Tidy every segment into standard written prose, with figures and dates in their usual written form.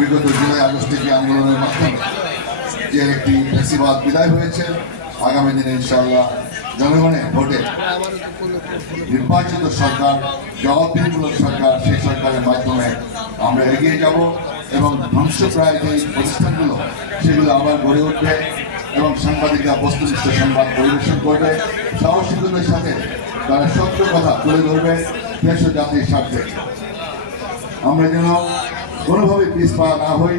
বিগত July August থেকে আন্দোলনের মাধ্যমে যে একটি ফ্যাসিবাদ বিদায় হয়েছে, আগামী দিনে ইনশাআল্লাহ জনগণের ভোটে নির্বাচিত সরকার, জবাবদিহিমূলক সরকার, সেই সরকারের মাধ্যমে আমরা এগিয়ে যাব এবং ধ্বংসপ্রায় যে প্রতিষ্ঠানগুলো সেগুলো আবার গড়ে উঠবে এবং সাংবাদিকরা বস্তুনিষ্ঠ সংবাদ পরিবেশন করবে, সাহসিকতার সাথে তারা সত্য কথা তুলে ধরবে দেশ ও জাতির স্বার্থে। আমরা যেন কোনোভাবে পিছপা না হই,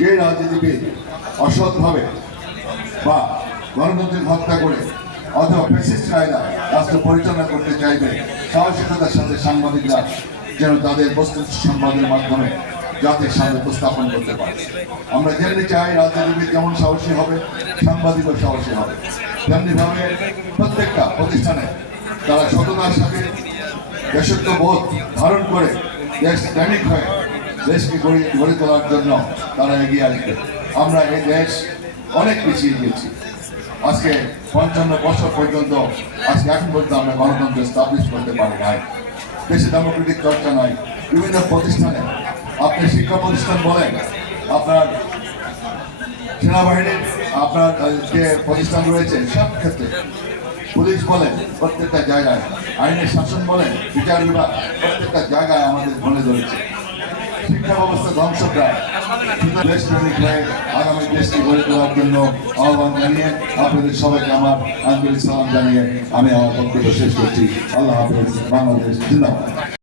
যে রাজনীতিবিদ অসৎভাবে বা গণতন্ত্রের হত্যা করে অথবা ফ্যাসিস্ট রায়রা রাষ্ট্র পরিচালনা করতে চাইবে, সাহসিকতার সাথে সাংবাদিকরা যেন তাদের বস্তুনিষ্ঠ সংবাদের মাধ্যমে জাতির সামনে উপস্থাপন করতে পারে। আমরা যেমনি চাই রাজনীতিবিদ যেমন সাহসী হবে, সাংবাদিকও সাহসী হবে, তেমনিভাবে প্রত্যেকটা প্রতিষ্ঠানে তারা সততার সাথে দেশত্ববোধ ধারণ করে দেশ প্রেমিক হয়ে দেশকে গড়ে তোলার জন্য তারা এগিয়ে আসবে। আমরা এই দেশ অনেক পিছিয়ে গিয়েছি। আজকে 55 বছর পর্যন্ত এখন পর্যন্ত আমরা গণতন্ত্র স্টাবলিশ করতে পারি নাই। দেশে ডেমোক্রেটিক চর্চা নাই। বিভিন্ন প্রতিষ্ঠানে, আপনি শিক্ষা প্রতিষ্ঠান বলেন, আপনার সেনাবাহিনীর আপনার যে প্রতিষ্ঠান রয়েছে সব ক্ষেত্রে, পুলিশ বলেন, প্রত্যেকটা জায়গায় আইনের শাসন বলেন, বিচার বিভাগ, প্রত্যেকটা জায়গায় আমাদের ঘনে ধরেছে। শিক্ষা ব্যবস্থা ধ্বংসপ্রায়। দেশপ্রেমিক হয়ে আগামী দেশকে গড়ে তোলার জন্য আহ্বান জানিয়ে আপনাদের সবাইকে আমার আন্তরিক সালাম জানিয়ে আমি আমার বক্তব্য শেষ করছি। আল্লাহ হাফেজ। বাংলাদেশ জিন্দাবাদ।